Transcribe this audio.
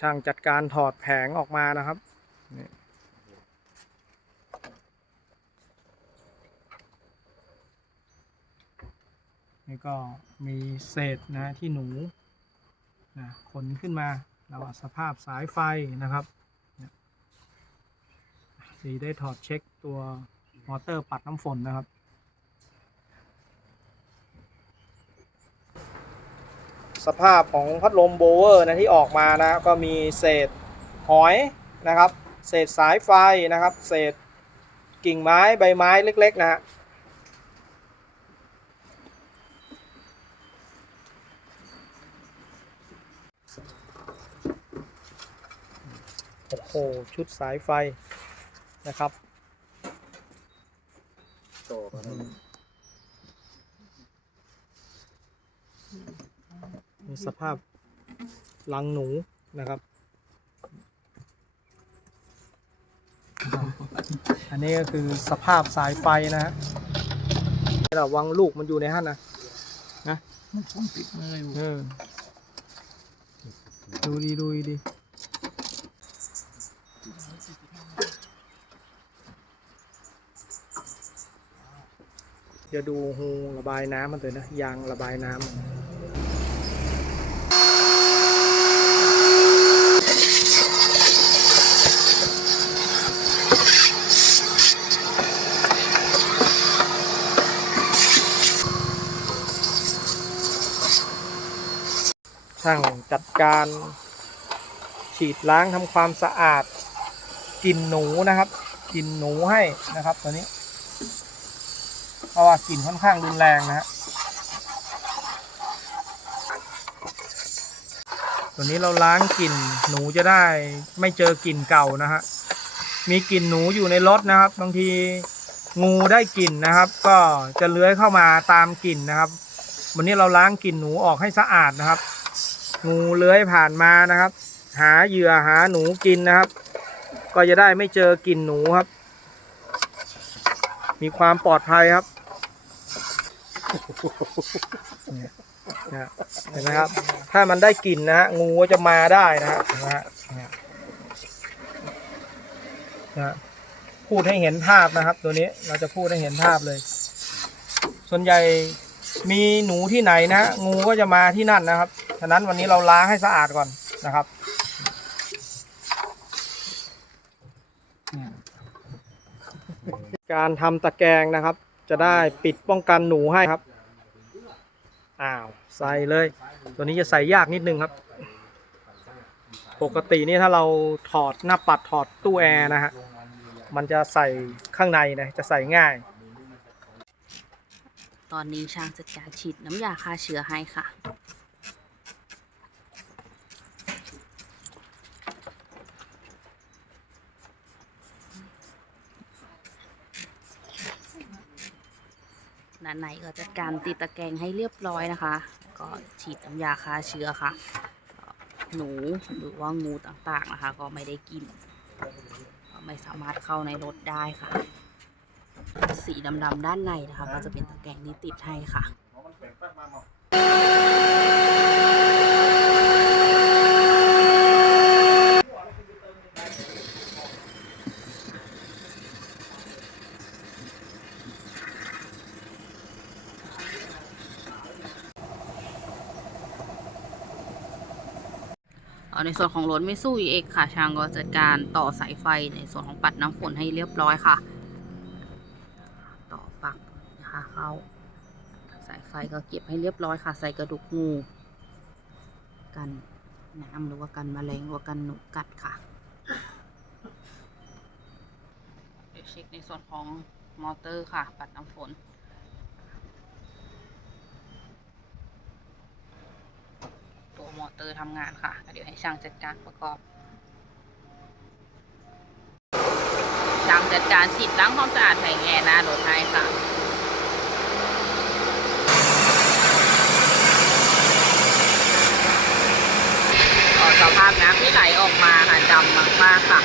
ช่างจัดการถอดแผงออกมานะครับนี่นี่ก็มีเศษนะที่หนูนะขนขึ้นมาแล้วก็สภาพสายไฟนะครับสีได้ถอดเช็คตัวมอเตอร์ปัดน้ำฝนนะครับ สภาพของพัดลมโบเวอร์นะที่ออกมานะก็มีเศษหอยนะครับเศษสายไฟนะครับ เศษกิ่งไม้ใบไม้เล็กๆนะฮะโอ้โหชุดสายไฟนะครับต่อกัน มีสภาพลังหนูนะครับ อันนี้ก็คือสภาพสายไฟนะฮะระวังลูกมันอยู่ในห้นนะนะมันคงติดมืออยู่เออดูดีดูดีเดี๋ยวดูหูระบายน้ำมันเลยนะ ยางระบายน้ำ ช่างจัดการ ฉีดล้างทำความสะอาดกลิ่นหนูนะครับกลิ่นหนูให้นะครับตัวนี้ เพราะว่ากลิ่นค่อนข้างรุนแรงนะฮะตัวนี้เราล้างกลิ่นหนูจะได้ไม่เจอกลิ่นเก่านะฮะมีกลิ่นหนูอยู่ในรถนะครับบางทีงูได้กลิ่นนะครับ ก็จะเลื้อยเข้ามาตามกลิ่นนะครับ วันนี้เราล้างกลิ่นหนูออกให้สะอาดนะครับ งูเลื้อยผ่านมานะครับ หาเหยื่อหาหนูกินนะครับ ก็จะได้ไม่เจอกลิ่นหนูครับ มีความปลอดภัยครับเห็นไหมครับ ถ้ามันได้กลิ่นนะฮะงูก็จะมาได้นะฮะนะพูดให้เห็นภาพนะครับ ตัวนี้เราจะพูดให้เห็นภาพเลย ส่วนใหญ่มีหนูที่ไหนนะ งูก็จะมาที่นั่นนะครับ ฉะนั้นวันนี้เราล้างให้สะอาดก่อนนะครับการทำตะแกรงนะครับ จะได้ปิดป้องกันหนูให้ครับ อ้าวใส่เลย ตัวนี้จะใส่ยากนิดนึงครับ ปกตินี่ถ้าเราถอดหน้าปัดถอดตู้แอร์นะฮะ มันจะใส่ข้างในนะจะใส่ง่าย ตอนนี้ช่างจัดการฉีดน้ำยาฆ่าเชื้อให้ค่ะ ด้านในก็จัดการติดตะแกรงให้เรียบร้อยนะคะ ก็ฉีดน้ำยาฆ่าเชื้อค่ะ หนูหรือว่างูต่างๆนะคะ ก็ไม่ได้กินก็ไม่สามารถเข้าในรถได้ค่ะ สีดำๆด้านในนะคะ ก็จะเป็นตะแกรงที่ติดให้ค่ะ ในส่วนของรถไม่สู้เอกค่ะ ช่างก็จัดการต่อสายไฟในส่วนของปัดน้ำฝนให้เรียบร้อยค่ะ ต่อปลักนะคะเข้าสายไฟก็เก็บให้เรียบร้อยค่ะ ใส่กระดูกงู กันน้ำหรือว่ากันแมลงหรือว่ากันหนูกัดค่ะเดี๋ยวเช็คในส่วนของมอเตอร์ค่ะ ปัดน้ำฝน ตัวมอเตอร์ทำงานค่ะ เดี๋ยวให้ช่างจัดการประกอบช่างจัดการฉีดล้างความสะอาดแผงแอร์หน้ารถให้ค่ะสภาพน้ำที่ไหลออกมาค่ะดำมากๆค่ะ